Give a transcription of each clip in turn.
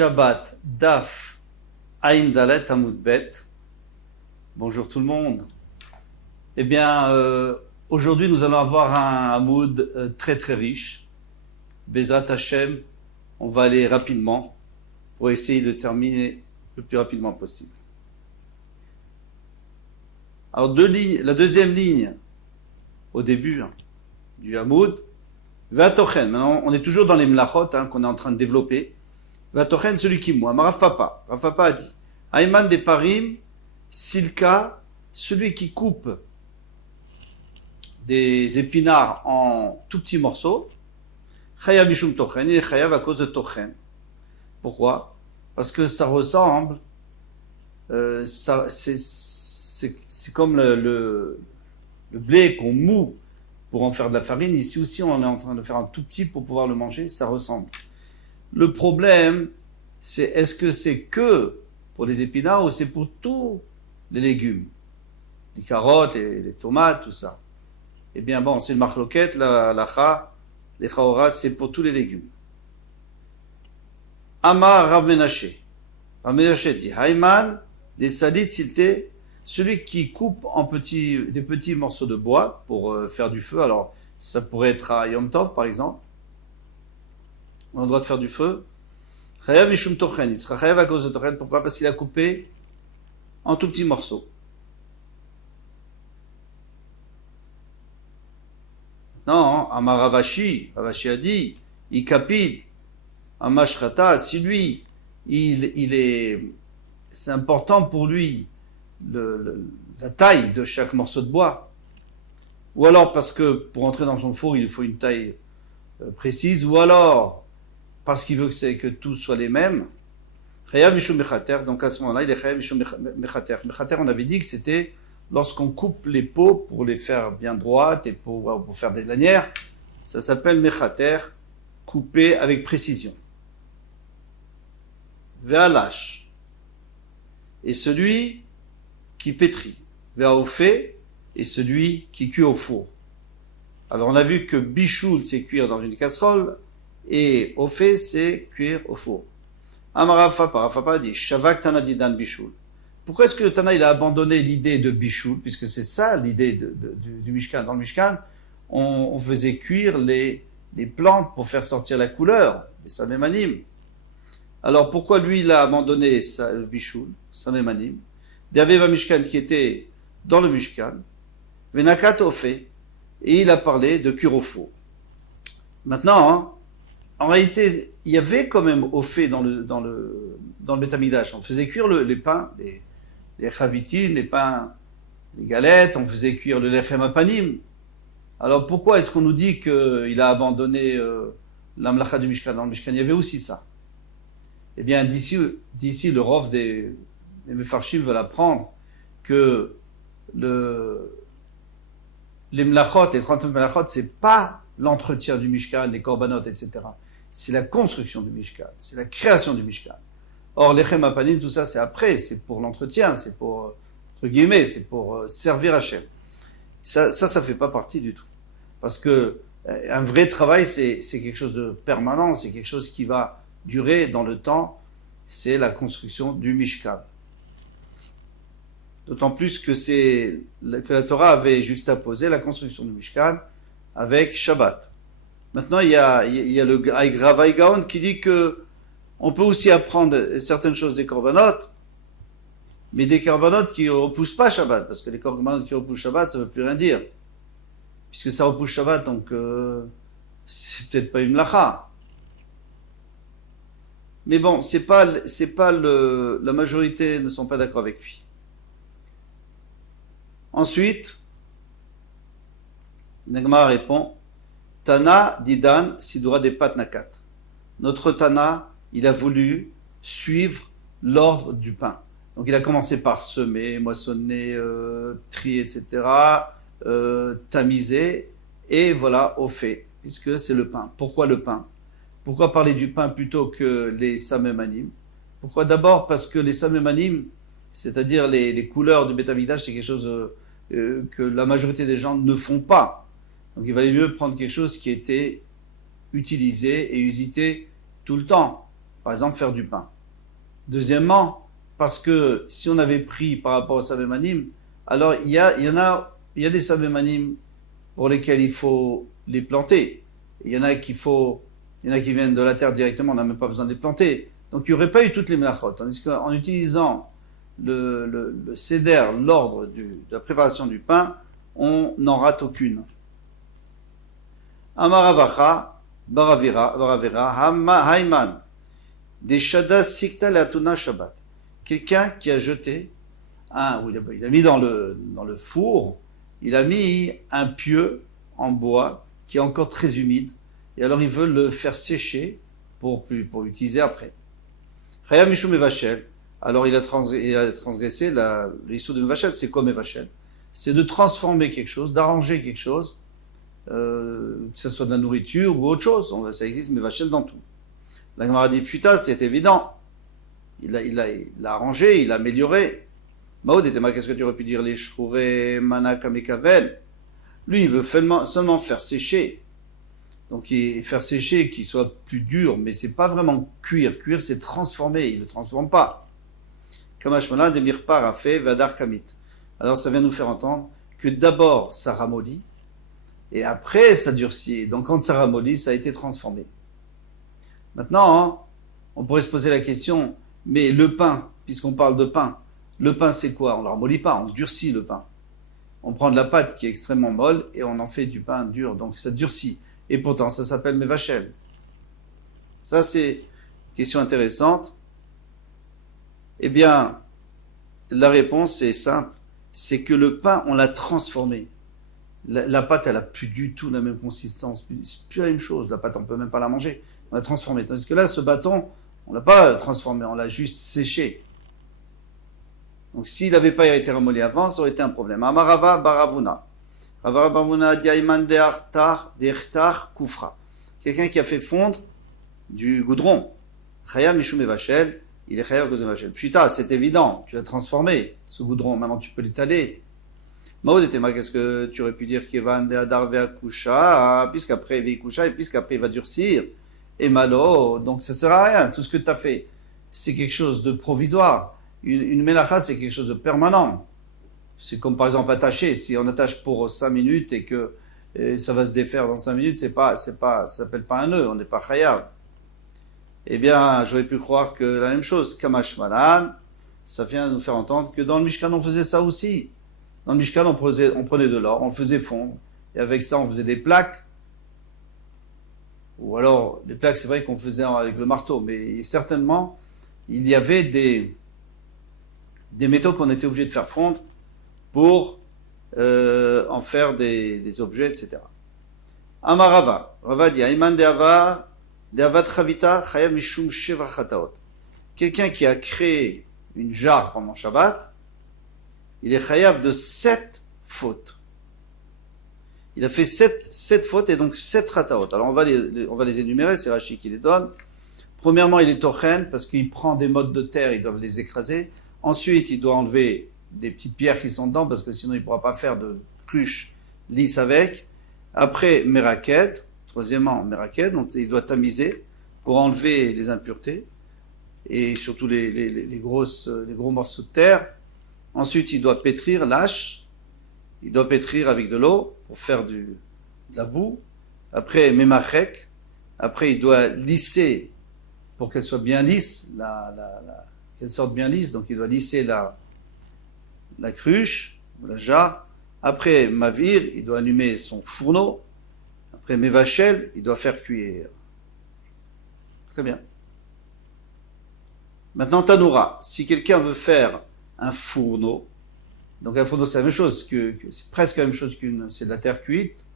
Shabbat, Daf, Ain Dalet Amud Bet. Bonjour tout le monde. Eh bien, aujourd'hui nous allons avoir un Amud très très riche. Bezrat Hashem, on va aller rapidement pour essayer de terminer le plus rapidement possible. Alors la deuxième ligne au début du Amud, Vatochen. Maintenant, on est toujours dans les mlachot qu'on est en train de développer. Vatochen, celui qui moi. Rav Papa a dit, Ayman des Parim, Silka, celui qui coupe des épinards en tout petits morceaux, Chayav Mishum Tochen, il est Chayav à cause de Tochen. Pourquoi? Parce que ça ressemble, c'est comme le blé qu'on moud pour en faire de la farine. Ici aussi, on est en train de faire un tout petit pour pouvoir le manger, ça ressemble. Le problème, c'est est-ce que c'est que pour les épinards ou c'est pour tous les légumes, les carottes et les tomates, tout ça. Eh bien bon, c'est une marloquette, les chaoras, c'est pour tous les légumes. Amar Rav Menashe. Rav Menashe dit, Hayman, des salit silté, celui qui coupe en des petits morceaux de bois pour faire du feu. Alors, ça pourrait être à Yom Tov, par exemple. On a le droit de faire du feu. Chayav Mishum Tochen. Il sera chayav à cause de Tochen. Pourquoi? Parce qu'il a coupé en tout petits morceaux. Non, Amar Ravashi a dit, Ikapid, Amashchata, si lui, c'est important pour lui, la taille de chaque morceau de bois. Ou alors parce que pour entrer dans son four, il faut une taille précise, ou alors parce qu'il veut que tout soit les mêmes. Chayav Mishum Mechater, donc à ce moment-là, il est Chayav Mishum Mechater. Mechater, on avait dit que c'était lorsqu'on coupe les peaux pour les faire bien droites et pour faire des lanières. Ça s'appelle Mechater, coupé avec précision. Ve'alash. Et celui qui pétrit. Ve'aofé, et celui qui cuit au four. Alors on a vu que bichoul, c'est cuire dans une casserole, et ofé, c'est cuire au four. Amarav Fapa a dit, Shavak Tanadidan bichoul. Pourquoi est-ce que le Tana il a abandonné l'idée de bichoul, puisque c'est ça l'idée du Mishkan. Dans le Mishkan, on faisait cuire les plantes pour faire sortir la couleur, les samémanim. Alors pourquoi lui il a abandonné le bichoul, samémanim? D'Aveva Mishkan qui était dans le Mishkan, Venakat Ofé, et il a parlé de cuire au four. Maintenant, en réalité, il y avait quand même Ofé dans le Beth Amikdash. On faisait cuire les pains, les chavitines, les pains, les galettes, on faisait cuire le lechem apanim. Alors pourquoi est-ce qu'on nous dit qu'il a abandonné la mlacha du Mishkan? Dans le Mishkan, il y avait aussi ça. Eh bien, d'ici le Rov des Mefarshim veulent apprendre que les mlachot, les 39 mlachot, c'est pas l'entretien du Mishkan, les korbanot, etc. C'est la construction du Mishkan, c'est la création du Mishkan. Or, l'Echem Apanim, tout ça, c'est après, c'est pour l'entretien, c'est pour, entre guillemets, c'est pour servir Hachem. Ça fait pas partie du tout. Parce que un vrai travail, c'est quelque chose de permanent, c'est quelque chose qui va durer dans le temps, c'est la construction du Mishkan. D'autant plus que la Torah avait juxtaposé la construction du Mishkan avec Shabbat. Maintenant, il y a le Rav Gaon qui dit que on peut aussi apprendre certaines choses des korbanot, mais des korbanot qui ne repoussent pas Shabbat, parce que les korbanot qui repoussent Shabbat, ça ne veut plus rien dire. Puisque ça repousse Shabbat, donc c'est peut-être pas une mlacha. Mais bon, la majorité ne sont pas d'accord avec lui. Ensuite, Nagma répond, Tana Didan Sidura de Patnakat. Notre Tana, il a voulu suivre l'ordre du pain. Donc il a commencé par semer, moissonner, trier, etc., tamiser, et voilà, au fait, puisque c'est le pain. Pourquoi le pain? Pourquoi parler du pain plutôt que les samémanim? Pourquoi? D'abord parce que les samémanim, c'est-à-dire les couleurs du Beth Amikdash, c'est quelque chose que la majorité des gens ne font pas. Donc il valait mieux prendre quelque chose qui était utilisé et usité tout le temps. par exemple faire du pain. Deuxièmement, parce que si on avait pris par rapport au Sabemanim, alors il y a des Sabemanim pour lesquels il faut les planter. Il y en a qui viennent de la terre directement, on n'a même pas besoin de les planter. Donc il n'y aurait pas eu toutes les melachot. Tandis qu'en utilisant le seder, l'ordre de la préparation du pain, on n'en rate aucune. Amaravacha, Baravera, Haiman, des Shada Sikta Latuna Shabbat. Quelqu'un qui a jeté il a mis dans le four, il a mis un pieu en bois qui est encore très humide, et alors il veut le faire sécher pour l'utiliser après. Chaya Mishum Evachel, alors il a transgressé l'issue de Evachel. C'est comme Evachel, c'est de transformer quelque chose, d'arranger quelque chose, que ce soit de la nourriture ou autre chose. Ça existe Evachel dans tout. La Gemara dit Pshuta, c'est évident. Il l'a arrangé, il l'a amélioré. Maud était qu'est-ce que tu aurais pu dire les Shrouré, Manaka Mekavel. Lui, il veut seulement faire sécher. Donc, faire sécher, qu'il soit plus dur, mais c'est pas vraiment cuire. Cuire, c'est transformer. Il ne le transforme pas. Kamashmala, Demirpar a fait Vadar Kamit. Alors, ça vient nous faire entendre que d'abord, ça ramollit, et après, ça durcit. Donc, quand ça ramollit, ça a été transformé. Maintenant, on pourrait se poser la question, mais le pain, puisqu'on parle de pain, le pain c'est quoi? On ne le ramollit pas, on durcit le pain. On prend de la pâte qui est extrêmement molle et on en fait du pain dur, donc ça durcit. Et pourtant, ça s'appelle Mevachel. Ça, c'est une question intéressante. Eh bien, la réponse est simple, c'est que le pain, on l'a transformé. La pâte, elle a plus du tout la même consistance, c'est plus la même chose. La pâte, on peut même pas la manger. On l'a transformé. Tandis que là, ce bâton, on l'a pas transformé, on l'a juste séché. Donc, s'il n'avait pas été ramolli avant, ça aurait été un problème. Amarava Baravuna. Rava Baravuna diaiman de'echtar kufra. Quelqu'un qui a fait fondre du goudron. Chaya mishum evachel. Il est chaya cause evachel. Pshita, c'est évident. Tu l'as transformé, ce goudron. Maintenant, tu peux l'étaler. Maud était qu'est-ce que tu aurais pu dire Kevan de'adar ve'akusha, puisqu'après ve'akusha, et puisqu'après il va durcir. Et malo, donc ça sert à rien. Tout ce que tu as fait, c'est quelque chose de provisoire. Une melacha, c'est quelque chose de permanent. C'est comme par exemple attacher. Si on attache pour 5 minutes et que ça va se défaire dans 5 minutes, ça s'appelle pas un nœud, on n'est pas chayav. Eh bien, j'aurais pu croire que la même chose, Kamash Malan, ça vient nous faire entendre que dans le Mishkan, on faisait ça aussi. Dans le Mishkan, on prenait de l'or, on le faisait fondre, et avec ça, on faisait des plaques. Ou alors, les plaques, c'est vrai qu'on faisait avec le marteau, mais certainement, il y avait des métaux qu'on était obligé de faire fondre pour en faire des objets, etc. Amarava, Rava dit, Ayman de'avat chavita chayav mishum sheva chataot. Quelqu'un qui a créé une jarre pendant Shabbat, il est chayav de 7 fautes. Il a fait 7 fautes et donc 7 chataot. Alors on va les énumérer, c'est Rashi qui les donne. Premièrement, il est tochen parce qu'il prend des mottes de terre, ils doivent les écraser. Ensuite, il doit enlever des petites pierres qui sont dedans parce que sinon il ne pourra pas faire de cruche lisse avec. Après, meraket. Troisièmement, meraket. Donc il doit tamiser pour enlever les impuretés et surtout les gros morceaux de terre. Ensuite, il doit pétrir l'âche. Il doit pétrir avec de l'eau pour faire de la boue. Après, memachek. Après, il doit lisser pour qu'elle soit bien lisse, qu'elle sorte bien lisse. Donc, il doit lisser la cruche, la jarre. Après, mavir, il doit allumer son fourneau. Après, mevachel, il doit faire cuire. Très bien. Maintenant, Tanoura. Si quelqu'un veut faire un fourneau, donc un fourneau, c'est la même chose, c'est presque la même chose c'est de la terre cuite,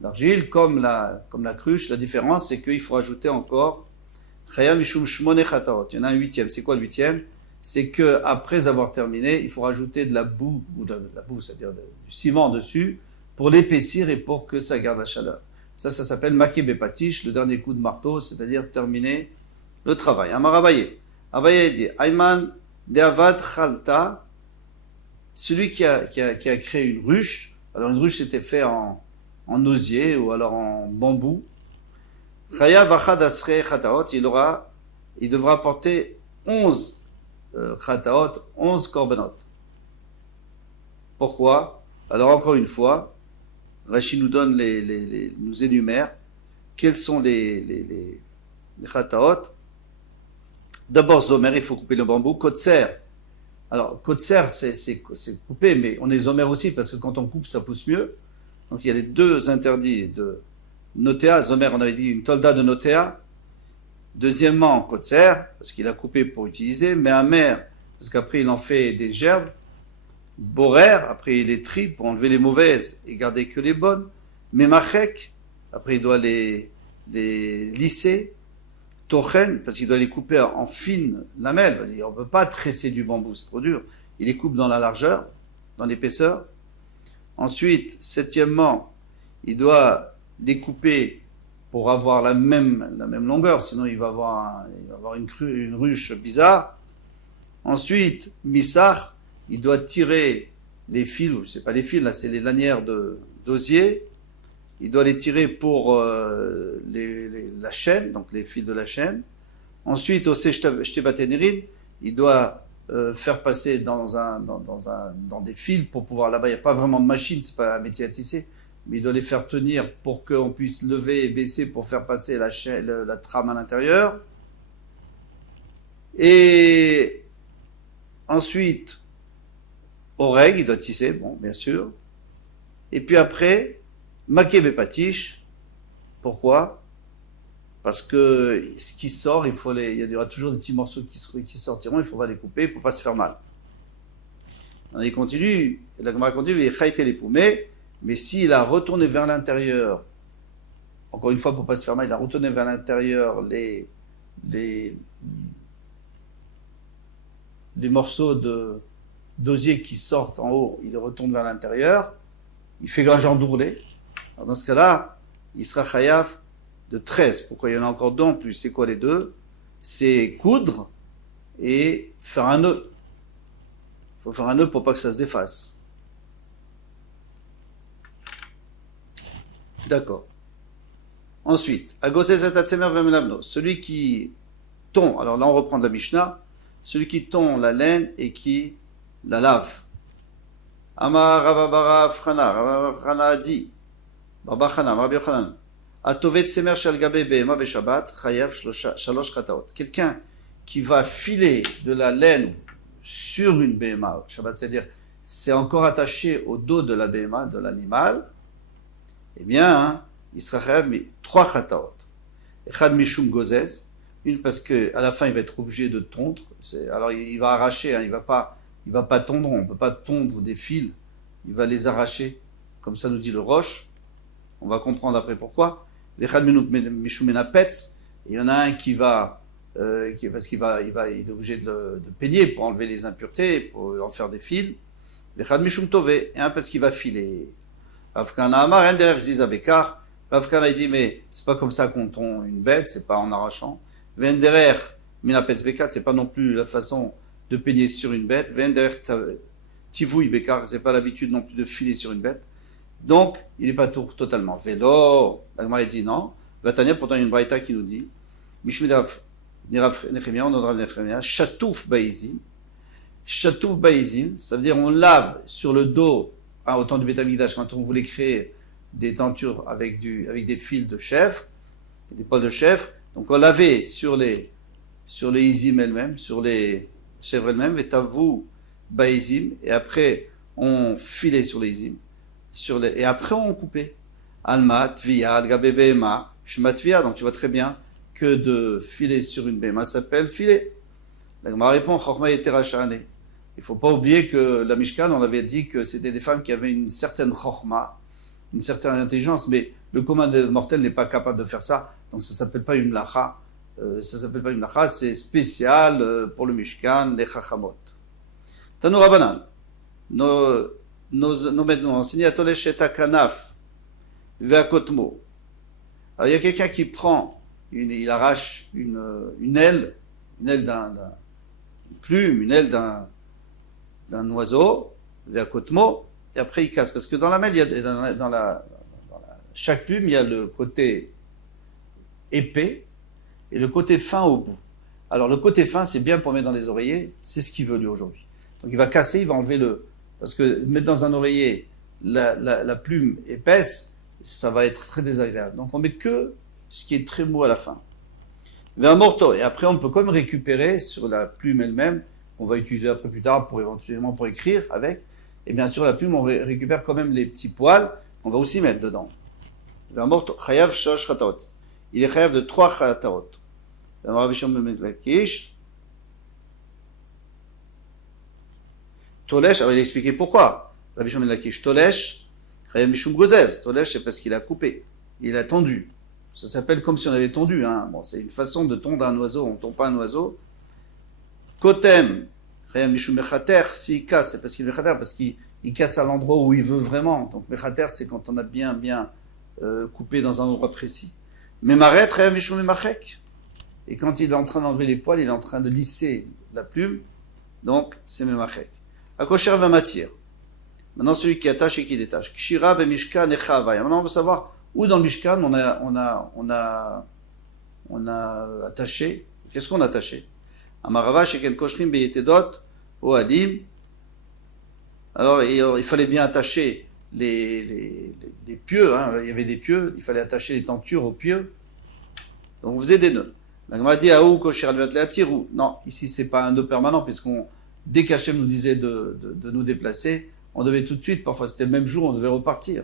l'argile, comme la cruche. La différence, c'est qu'il faut ajouter encore Chaya mishum shmone chataot. Il y en a un 8e. C'est quoi le 8e? C'est que après avoir terminé, il faut rajouter de la boue, c'est-à-dire du ciment dessus, pour l'épaissir et pour que ça garde la chaleur. Ça s'appelle maké bepatish, le dernier coup de marteau, c'est-à-dire terminer le travail. Amar Abaye. Abaye dit, Ayman de'avad chalta, celui qui a créé une ruche. Alors une ruche, c'était fait en osier ou alors en bambou. Chayav achad asrei chataot, il aura il devra apporter 11 chataot, 11 korbanot. Pourquoi? Alors encore une fois, Rashi nous donne nous énumère quels sont les chataot. D'abord, zomer, il faut couper le bambou. Kotser. Alors, kotser, c'est coupé, mais on est zomer aussi, parce que quand on coupe, ça pousse mieux. Donc, il y a les deux interdits de notéa. Zomer, on avait dit une tolda de notéa. Deuxièmement, kotser, parce qu'il a coupé pour utiliser. Mais amer, parce qu'après, il en fait des gerbes. Borer, après, il les trie pour enlever les mauvaises et garder que les bonnes. Mais machek, après, il doit les lisser. Tochen, parce qu'il doit les couper en fines lamelles. On ne peut pas tresser du bambou, c'est trop dur. Il les coupe dans la largeur, dans l'épaisseur. Ensuite, septièmement, il doit les couper pour avoir la même longueur, sinon il va avoir une ruche bizarre. Ensuite, misar, il doit tirer les fils, c'est pas les fils, là c'est les lanières d'osier. Il doit les tirer pour la chaîne, donc les fils de la chaîne. Ensuite, au shteba-tenerin, il doit faire passer dans des fils pour pouvoir, là-bas, il n'y a pas vraiment de machine, c'est pas un métier à tisser, mais il doit les faire tenir pour qu'on puisse lever et baisser pour faire passer la trame à l'intérieur. Et ensuite, aux règles, il doit tisser, bon, bien sûr. Et puis après, maquet bepatiche. Pourquoi? Parce que ce qui sort, il y aura toujours des petits morceaux qui sortiront, il faudra les couper pour pas se faire mal. Il continue, la Gemara continue, il chaïte les poumets, mais s'il a retourné vers l'intérieur, encore une fois pour pas se faire mal, il a retourné vers l'intérieur les morceaux d'osier qui sortent en haut, il les retourne vers l'intérieur, il fait grand d'ourlet. Alors dans ce cas-là, il sera chayav de 13. Pourquoi il y en a encore deux en plus? C'est quoi les deux? C'est coudre et faire un nœud. Il faut faire un nœud pour pas que ça se défasse. D'accord. Ensuite, celui qui tond, alors là on reprend de la Mishnah, celui qui tond la laine et qui la lave. Amar Ravabara Frana, Ravabara a dit, Rabbi Yochanan, Atovet Semer Shal Gabe Behema Beshabbat, Chayav Shalosh Chataot. Quelqu'un qui va filer de la laine sur une Behema, Shabbat, c'est-à-dire c'est encore attaché au dos de la Behema, de l'animal, eh bien, il sera Chayav 3 Chataot. Echad Mishum Gozez, une parce qu'à la fin il va être obligé de tondre, alors il va arracher, hein, il va pas tondre, on ne peut pas tondre des fils, il va les arracher, comme ça nous dit le Roche. On va comprendre après pourquoi. Il y en a un qui va, parce qu'il est obligé de peigner pour enlever les impuretés, pour en faire des fils. Et un parce qu'il va filer. Ravkana il dit, mais c'est pas comme ça qu'on tond une bête, c'est pas en arrachant. Venderer minapes bekat, c'est pas non plus la façon de peigner sur une bête. Venderer tivouille bekar, c'est pas l'habitude non plus de filer sur une bête. Donc, il n'est pas totalement. Vélo, la Gemara dit non. Vatania, pourtant, il y a une braïta qui nous dit Mishmedav, Nechemia, on donnera Nechemia, Chatouf Baïzim. Chatouf Baïzim, ça veut dire on lave sur le dos, au temps du Beth Amikdash, quand on voulait créer des tentures avec des fils de chèvre, des poils de chèvre. Donc, on lavait sur les izim elles-mêmes, sur les chèvres elles-mêmes, Vetavu Baïzim, et après, on filait sur les izim. Et après on coupait. Alma, Tvia, Algabe Behema, Shema Tvia. Donc tu vois très bien que de filer sur une Behema s'appelle filer. La Gemara répond, Chorma et Terachane. Il ne faut pas oublier que la Mishkan, on avait dit que c'était des femmes qui avaient une certaine Chorma, une certaine intelligence, mais le commun des mortels n'est pas capable de faire ça. Donc ça ne s'appelle pas une Lacha. C'est spécial pour le Mishkan, les Chachamot. Tanou Rabanan. Nous maintenant enseigné à Tolesheta Kanaf Veakotmo. Alors il y a quelqu'un qui prend, il arrache une aile d'une plume, une aile d'un oiseau, Veakotmo, et après il casse. Parce que dans la mêle, chaque plume, il y a le côté épais et le côté fin au bout. Alors le côté fin, c'est bien pour mettre dans les oreillers, c'est ce qu'il veut lui aujourd'hui. Donc il va casser, il va enlever parce que mettre dans un oreiller la plume épaisse, ça va être très désagréable. Donc on met que ce qui est très mou à la fin. Vers morto. Et après, on peut quand même récupérer sur la plume elle-même, qu'on va utiliser après plus tard pour éventuellement pour écrire avec. Et bien sûr, la plume, on récupère quand même les petits poils qu'on va aussi mettre dedans. Vers morto. Chayav shosh chataot. Il est chayav de 3 chataot. Rabbi Shimon ben Lakish. Tolesh, alors il a expliqué pourquoi. Rabbi Shimon ben Lakish. Tolesh, chayav mishum gozez. Tolesh, c'est parce qu'il a coupé. Il a tendu. Ça s'appelle comme si on avait tondu. Hein. Bon, c'est une façon de tondre un oiseau. On ne tond pas un oiseau. Kotem, chayav mishum mechater. S'il casse, c'est parce qu'il mechater, parce qu'il casse à l'endroit où il veut vraiment. Donc mechater, c'est quand on a bien coupé dans un endroit précis. Memaret, chayav mishum memachek. Et quand il est en train d'enlever les poils, il est en train de lisser la plume. Donc, c'est memachek. Akosher va matière. Maintenant, celui qui attache et qui détache. Kshira ve mishkan echavaya. Maintenant, on veut savoir où dans le mishkan on a attaché. Qu'est-ce qu'on a attaché? Amarava sheken koshrim beyetedot oalim. Alors, il fallait bien attacher les pieux. Hein. Il y avait des pieux. Il fallait attacher les tentures aux pieux. Donc, on faisait des nœuds. La Gemara dit ou kosher al ou non, ici c'est pas un nœud permanent puisqu'on dès qu'Hachem nous disait de nous déplacer, on devait tout de suite, parfois c'était le même jour, on devait repartir.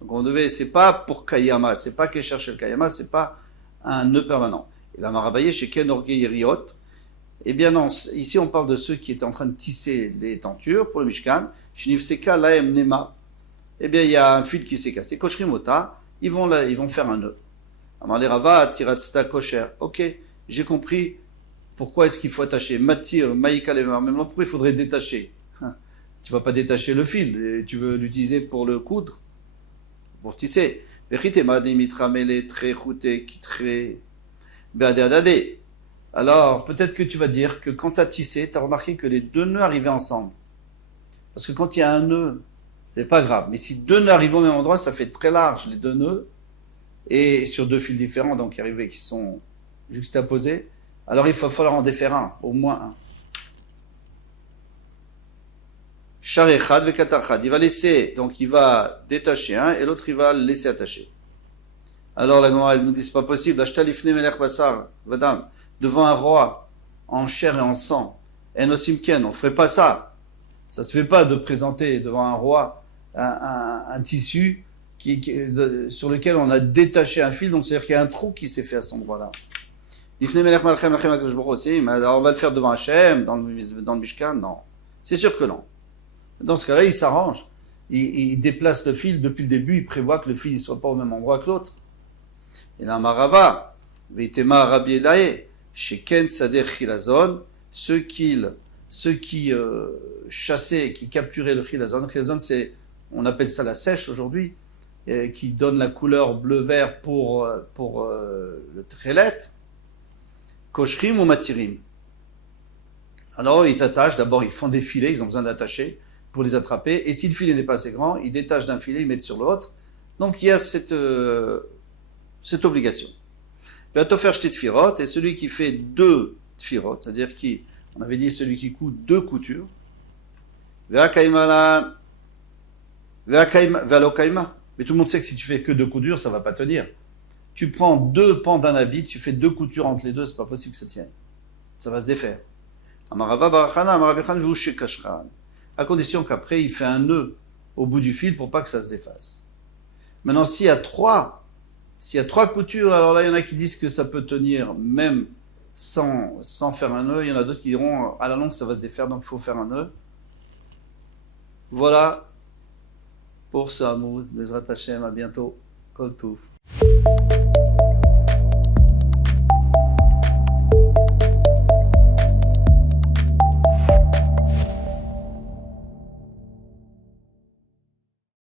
Donc on devait, c'est pas pour Kayama, c'est pas que chercher le Kayama, c'est pas un nœud permanent. Et la Marabaye chez Ken Orgeyeriot, eh bien non, ici on parle de ceux qui étaient en train de tisser les tentures pour le Mishkan, Shinivseka Laem Nema, eh bien il y a un fil qui s'est cassé, Koshrimota, ils vont faire un nœud. Amarle Rava, Tiratsta Kosher. Ok, j'ai compris pourquoi est-ce qu'il faut attacher. Matir, Maïka Lemar. Maintenant, pourquoi il faudrait détacher? Tu vas pas détacher le fil, et tu veux l'utiliser pour le coudre, pour tisser. Alors, peut-être que tu vas dire que quand tu as tissé, tu as remarqué que les deux nœuds arrivaient ensemble. Parce que quand il y a un nœud, c'est pas grave. Mais si deux nœuds arrivent au même endroit, ça fait très large, les deux nœuds. Et sur deux fils différents, donc qui sont juxtaposés, alors il va falloir en défaire un, au moins un. Sharechad vekatarchad, il va laisser, donc il va détacher un, et l'autre il va le laisser attacher. Alors la Gemara, elle nous dit, c'est pas possible, ashtalifne melech basar, vadam, devant un roi, en chair et en sang, enosimken, on ferait pas ça. Ça se fait pas de présenter devant un roi un tissu sur lequel on a détaché un fil, donc c'est-à-dire qu'il y a un trou qui s'est fait à cet endroit-là. Alors on va le faire devant Hachem, dans le Mishkan? Non. C'est sûr que non. Dans ce cas-là, il s'arrange. Il déplace le fil depuis le début, il prévoit que le fil ne soit pas au même endroit que l'autre. Et là, Marava, Veitema Rabbi Elae, Sheken Tzader Chilazon, ceux qui chassaient, qui capturaient le Chilazon. Chilazon, on appelle ça la sèche aujourd'hui, qui donne la couleur bleu-vert pour le tchelet, koshrim ou matirim. Alors ils s'attachent, d'abord ils font des filets, ils ont besoin d'attacher pour les attraper, et si le filet n'est pas assez grand, ils détachent d'un filet, ils mettent sur l'autre. Donc il y a cette obligation. Vatofer shtet tfirot, et celui qui fait 2 tfirot, c'est-à-dire on avait dit celui qui coud 2 coutures, ve'akaima ve'alokaima. Mais tout le monde sait que si tu fais que 2 coutures, ça va pas tenir. Tu prends 2 pans d'un habit, tu fais 2 coutures entre les deux, c'est pas possible que ça tienne. Ça va se défaire. À condition qu'après, il fait un nœud au bout du fil pour pas que ça se défasse. Maintenant, s'il y a 3 coutures, alors là, il y en a qui disent que ça peut tenir même sans faire un nœud. Il y en a d'autres qui diront, à la longue, ça va se défaire, donc il faut faire un nœud. Voilà. Pour ce Hamouz, Bezrat Hashem, à bientôt. Kol Touf.